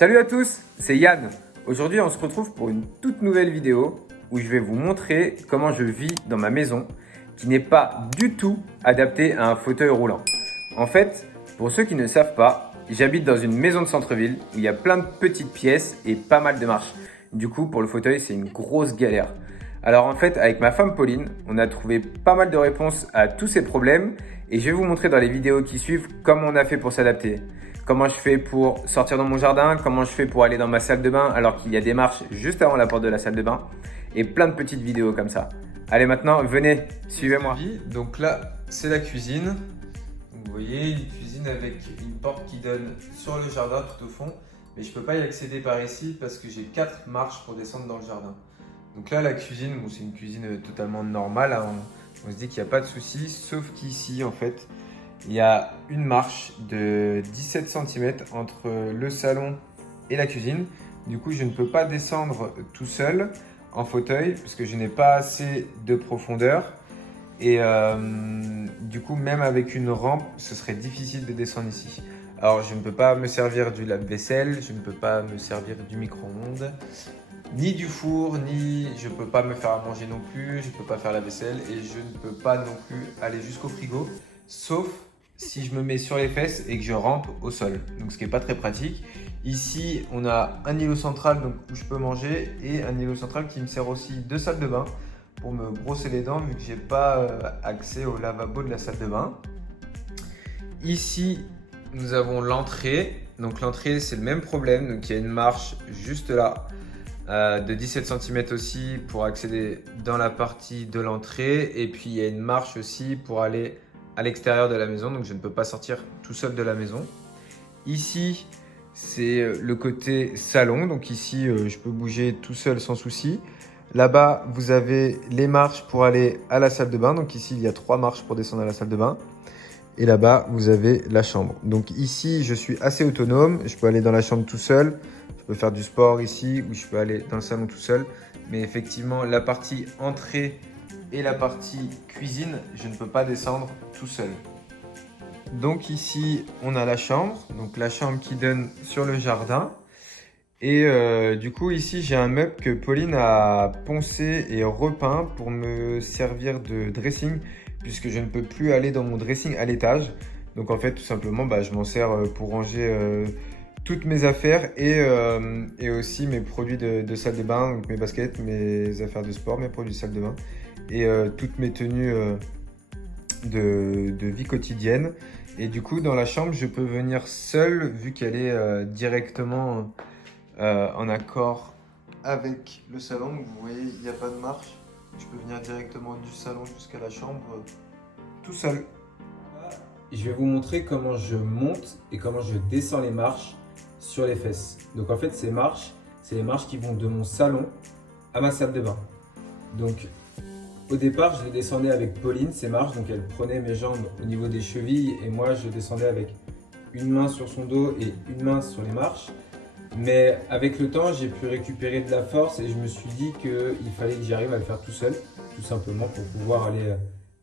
Salut à tous, c'est Yann. Aujourd'hui, on se retrouve pour une toute nouvelle vidéo où je vais vous montrer comment je vis dans ma maison qui n'est pas du tout adaptée à un fauteuil roulant. En fait, pour ceux qui ne savent pas, j'habite dans une maison de centre-ville où il y a plein de petites pièces et pas mal de marches. Du coup, pour le fauteuil, c'est une grosse galère. Alors en fait, avec ma femme Pauline, on a trouvé pas mal de réponses à tous ces problèmes et je vais vous montrer dans les vidéos qui suivent comment on a fait pour s'adapter. Comment je fais pour sortir dans mon jardin, comment je fais pour aller dans ma salle de bain alors qu'il y a des marches juste avant la porte de la salle de bain et plein de petites vidéos comme ça. Allez maintenant, venez, suivez-moi. Donc là, c'est la cuisine. Donc, vous voyez, une cuisine avec une porte qui donne sur le jardin tout au fond. Mais je ne peux pas y accéder par ici parce que j'ai 4 marches pour descendre dans le jardin. Donc là, la cuisine, bon, c'est une cuisine totalement normale. Hein. On se dit qu'il n'y a pas de souci, sauf qu'ici, en fait, il y a une marche de 17 cm entre le salon et la cuisine. Du coup, je ne peux pas descendre tout seul en fauteuil parce que je n'ai pas assez de profondeur. Et du coup, même avec une rampe, ce serait difficile de descendre ici. Alors, je ne peux pas me servir du lave-vaisselle, je ne peux pas me servir du micro-ondes, ni du four, ni je ne peux pas me faire à manger non plus, je ne peux pas faire la vaisselle et je ne peux pas non plus aller jusqu'au frigo, sauf si je me mets sur les fesses et que je rampe au sol. Donc, ce qui n'est pas très pratique. Ici, on a un îlot central donc, où je peux manger et un îlot central qui me sert aussi de salle de bain pour me brosser les dents vu que je n'ai pas accès au lavabo de la salle de bain. Ici, nous avons l'entrée. Donc l'entrée, c'est le même problème. Donc il y a une marche juste là de 17 cm aussi pour accéder dans la partie de l'entrée. Et puis il y a une marche aussi pour aller à l'extérieur de la maison. Donc je ne peux pas sortir tout seul de la maison. Ici, c'est le côté salon. Donc ici, je peux bouger tout seul sans souci. Là-bas, vous avez les marches pour aller à la salle de bain. Donc ici, il y a 3 marches pour descendre à la salle de bain. Et là-bas, vous avez la chambre. Donc ici, je suis assez autonome. Je peux aller dans la chambre tout seul. Je peux faire du sport ici ou je peux aller dans le salon tout seul. Mais effectivement, la partie entrée et la partie cuisine, je ne peux pas descendre tout seul. Donc ici, on a la chambre. Donc la chambre qui donne sur le jardin. Et du coup, ici, j'ai un meuble que Pauline a poncé et repeint pour me servir de dressing puisque je ne peux plus aller dans mon dressing à l'étage. Donc en fait, tout simplement, je m'en sers pour ranger toutes mes affaires et aussi mes produits de salle de bain, donc mes baskets, mes affaires de sport, mes produits de salle de bain et toutes mes tenues de vie quotidienne. Et du coup, dans la chambre, je peux venir seul vu qu'elle est directement en accord avec le salon. Vous voyez, il n'y a pas de marche. Je peux venir directement du salon jusqu'à la chambre tout seul. Je vais vous montrer comment je monte et comment je descends les marches sur les fesses. Donc en fait, ces marches, c'est les marches qui vont de mon salon à ma salle de bain. Donc au départ, je les descendais avec Pauline, ces marches. Donc elle prenait mes jambes au niveau des chevilles et moi, je descendais avec une main sur son dos et une main sur les marches. Mais avec le temps, j'ai pu récupérer de la force et je me suis dit qu'il fallait que j'arrive à le faire tout seul, tout simplement pour pouvoir aller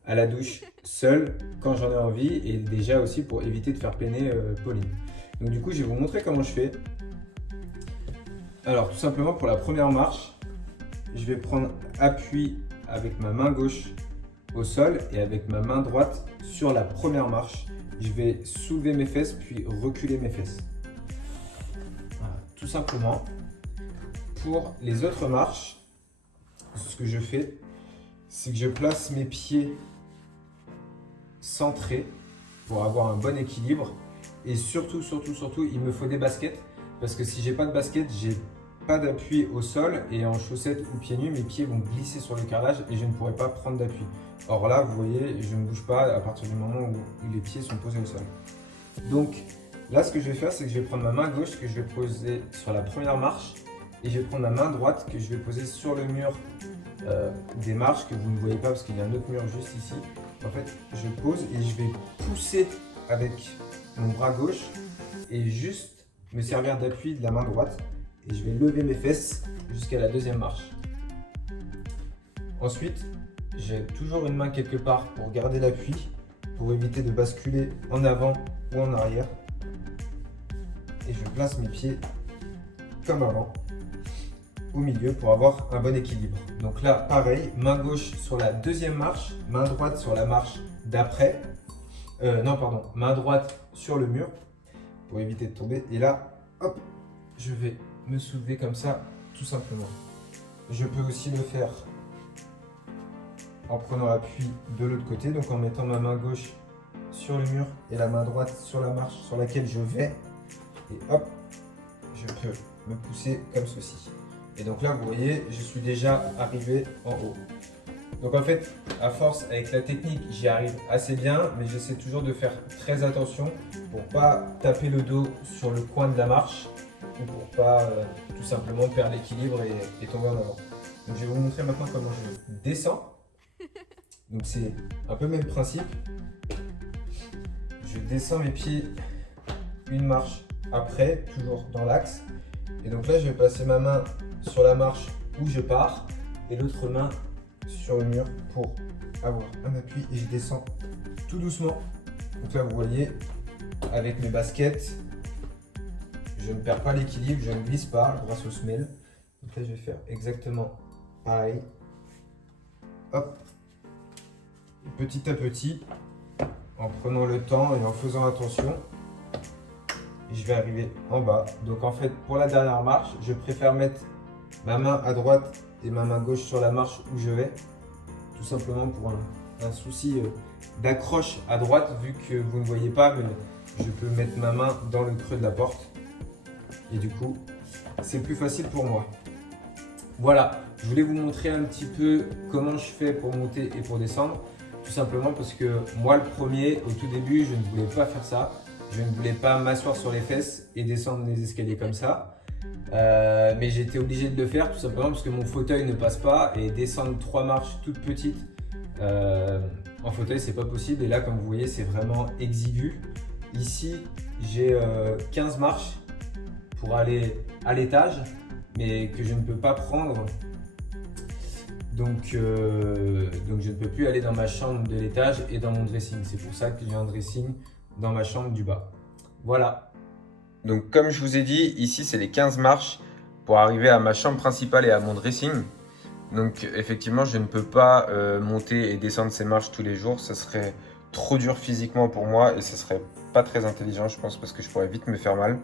à la douche seul quand j'en ai envie et déjà aussi pour éviter de faire peiner Pauline. Donc du coup, je vais vous montrer comment je fais. Alors tout simplement pour la première marche, je vais prendre appui avec ma main gauche au sol et avec ma main droite sur la première marche. Je vais soulever mes fesses puis reculer mes fesses. Tout simplement. Pour les autres marches, ce que je fais, c'est que je place mes pieds centrés pour avoir un bon équilibre. Et surtout, il me faut des baskets parce que si j'ai pas de basket, j'ai pas d'appui au sol et en chaussettes ou pieds nus, mes pieds vont glisser sur le carrelage et je ne pourrai pas prendre d'appui. Or là, vous voyez, je ne bouge pas à partir du moment où les pieds sont posés au sol. Donc, là, ce que je vais faire, c'est que je vais prendre ma main gauche que je vais poser sur la première marche et je vais prendre ma main droite que je vais poser sur le mur des marches que vous ne voyez pas parce qu'il y a un autre mur juste ici. En fait, je pose et je vais pousser avec mon bras gauche et juste me servir d'appui de la main droite et je vais lever mes fesses jusqu'à la deuxième marche. Ensuite, j'ai toujours une main quelque part pour garder l'appui, pour éviter de basculer en avant ou en arrière. Et je place mes pieds comme avant, au milieu pour avoir un bon équilibre. Donc là, pareil, main gauche sur la deuxième marche, main droite sur la marche d'après. Main droite sur le mur pour éviter de tomber. Et là, hop, je vais me soulever comme ça, tout simplement. Je peux aussi le faire en prenant l'appui de l'autre côté, donc en mettant ma main gauche sur le mur et la main droite sur la marche sur laquelle je vais. Et hop, je peux me pousser comme ceci. Et donc là, vous voyez, je suis déjà arrivé en haut. Donc en fait, à force, avec la technique, j'y arrive assez bien, mais j'essaie toujours de faire très attention pour pas taper le dos sur le coin de la marche ou pour pas tout simplement perdre l'équilibre et tomber en avant. Donc je vais vous montrer maintenant comment je descends. Donc c'est un peu le même principe. Je descends mes pieds une marche après, toujours dans l'axe. Et donc là, je vais passer ma main sur la marche où je pars et l'autre main sur le mur pour avoir un appui et je descends tout doucement. Donc là, vous voyez, avec mes baskets, je ne perds pas l'équilibre, je ne glisse pas grâce au semelle. Donc là, je vais faire exactement pareil. Hop. Et petit à petit, en prenant le temps et en faisant attention, je vais arriver en bas. Donc en fait, pour la dernière marche, je préfère mettre ma main à droite et ma main gauche sur la marche où je vais. Tout simplement pour un souci d'accroche à droite, vu que vous ne voyez pas, mais je peux mettre ma main dans le creux de la porte. Et du coup, c'est plus facile pour moi. Voilà, je voulais vous montrer un petit peu comment je fais pour monter et pour descendre. Tout simplement parce que moi, le premier, au tout début, je ne voulais pas faire ça. Je ne voulais pas m'asseoir sur les fesses et descendre les escaliers comme ça. Mais j'étais obligé de le faire tout simplement parce que mon fauteuil ne passe pas et descendre 3 marches toutes petites en fauteuil, c'est pas possible. Et là, comme vous voyez, c'est vraiment exigu. Ici, j'ai 15 marches pour aller à l'étage, mais que je ne peux pas prendre. Donc je ne peux plus aller dans ma chambre de l'étage et dans mon dressing. C'est pour ça que j'ai un dressing dans ma chambre du bas. Voilà. Donc comme je vous ai dit, ici c'est les 15 marches pour arriver à ma chambre principale et à mon dressing. Donc effectivement, je ne peux pas monter et descendre ces marches tous les jours. Ça serait trop dur physiquement pour moi et ça serait pas très intelligent, je pense, parce que je pourrais vite me faire mal.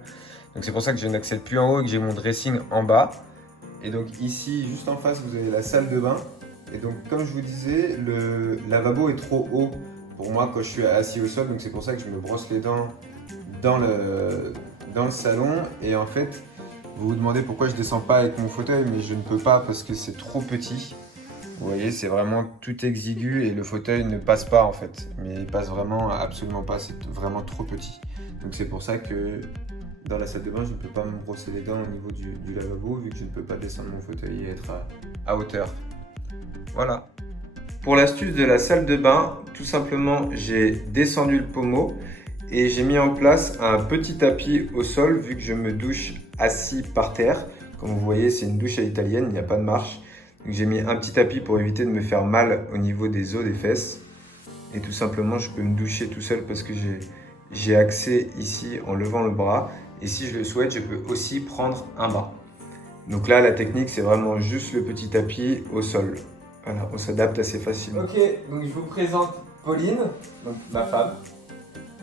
Donc c'est pour ça que je n'accède plus en haut et que j'ai mon dressing en bas. Et donc ici, juste en face, vous avez la salle de bain. Et donc comme je vous disais, le lavabo est trop haut pour moi quand je suis assis au sol. Donc c'est pour ça que je me brosse les dents dans le salon. Et en fait, vous vous demandez pourquoi je descends pas avec mon fauteuil, mais je ne peux pas parce que c'est trop petit. Vous voyez, c'est vraiment tout exigu et le fauteuil ne passe pas en fait. Mais il passe vraiment absolument pas, c'est vraiment trop petit. Donc c'est pour ça que dans la salle de bain, je ne peux pas me brosser les dents au niveau du lavabo vu que je ne peux pas descendre mon fauteuil et être à hauteur. Voilà. Pour l'astuce de la salle de bain, tout simplement, j'ai descendu le pommeau et j'ai mis en place un petit tapis au sol vu que je me douche assis par terre. Comme vous voyez, c'est une douche à l'italienne, il n'y a pas de marche. Donc j'ai mis un petit tapis pour éviter de me faire mal au niveau des os des fesses. Et tout simplement, je peux me doucher tout seul parce que j'ai accès ici en levant le bras. Et si je le souhaite, je peux aussi prendre un bain. Donc là, la technique, c'est vraiment juste le petit tapis au sol. Voilà, on s'adapte assez facilement. Ok, donc je vous présente Pauline, donc ma femme.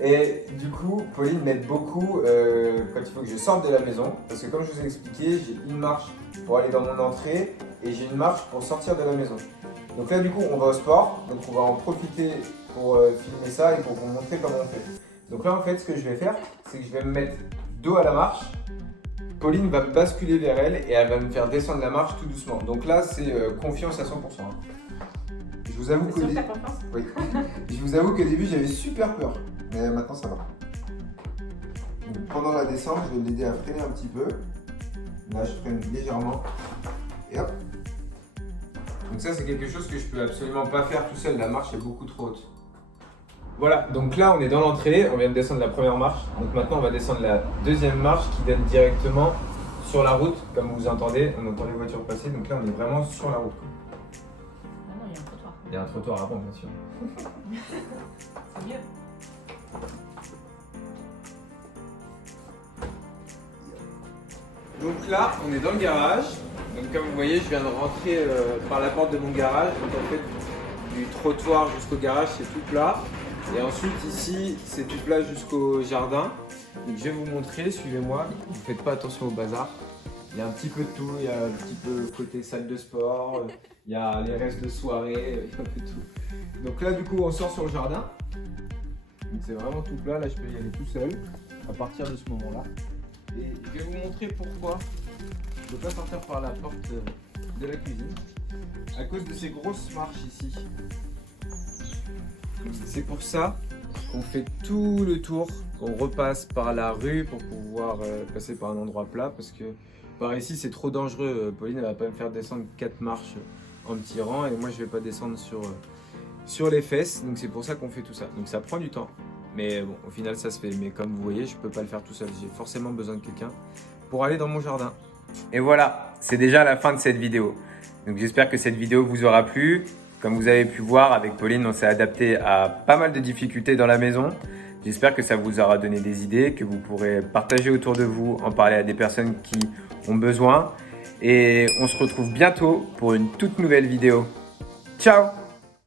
Et du coup, Pauline m'aide beaucoup quand il faut que je sorte de la maison. Parce que comme je vous ai expliqué, j'ai une marche pour aller dans mon entrée et j'ai une marche pour sortir de la maison. Donc là, du coup, on va au sport. Donc on va en profiter pour filmer ça et pour vous montrer comment on fait. Donc là, en fait, ce que je vais faire, c'est que je vais me mettre dos à la marche. Pauline va me basculer vers elle et elle va me faire descendre la marche tout doucement. Donc là, c'est confiance à 100%. Je vous avoue qu'au oui. Je vous avoue qu'au début, j'avais super peur. Mais maintenant, ça va. Donc, pendant la descente, je vais l'aider à freiner un petit peu. Là, je freine légèrement. Et hop. Donc ça, c'est quelque chose que je peux absolument pas faire tout seul. La marche est beaucoup trop haute. Voilà, donc là on est dans l'entrée, on vient de descendre la première marche. Donc maintenant on va descendre la deuxième marche qui donne directement sur la route. Comme vous entendez, on entend les voitures passer, donc là on est vraiment sur la route. Ah non, il y a un trottoir. Il y a un trottoir avant, bien sûr. C'est mieux. Donc là, on est dans le garage. Donc comme vous voyez, je viens de rentrer par la porte de mon garage. Donc en fait, du trottoir jusqu'au garage, c'est tout plat. Et ensuite ici, c'est tout plat jusqu'au jardin. Donc je vais vous montrer, suivez-moi. Ne faites pas attention au bazar. Il y a un petit peu de tout. Il y a un petit peu côté salle de sport. Il y a les restes de soirée. Il y a un peu de tout. Donc là, du coup, on sort sur le jardin. Donc c'est vraiment tout plat. Là, je peux y aller tout seul à partir de ce moment-là. Et je vais vous montrer pourquoi je ne peux pas sortir par la porte de la cuisine. À cause de ces grosses marches ici. C'est pour ça qu'on fait tout le tour. On repasse par la rue pour pouvoir passer par un endroit plat. Parce que par ici, c'est trop dangereux. Pauline, elle va pas me faire descendre 4 marches en me tirant. Et moi, je vais pas descendre sur les fesses. Donc c'est pour ça qu'on fait tout ça. Donc ça prend du temps. Mais bon, au final, ça se fait. Mais comme vous voyez, je peux pas le faire tout seul. J'ai forcément besoin de quelqu'un pour aller dans mon jardin. Et voilà, c'est déjà la fin de cette vidéo. Donc j'espère que cette vidéo vous aura plu. Comme vous avez pu voir, avec Pauline, on s'est adapté à pas mal de difficultés dans la maison. J'espère que ça vous aura donné des idées, que vous pourrez partager autour de vous, en parler à des personnes qui ont besoin. Et on se retrouve bientôt pour une toute nouvelle vidéo. Ciao!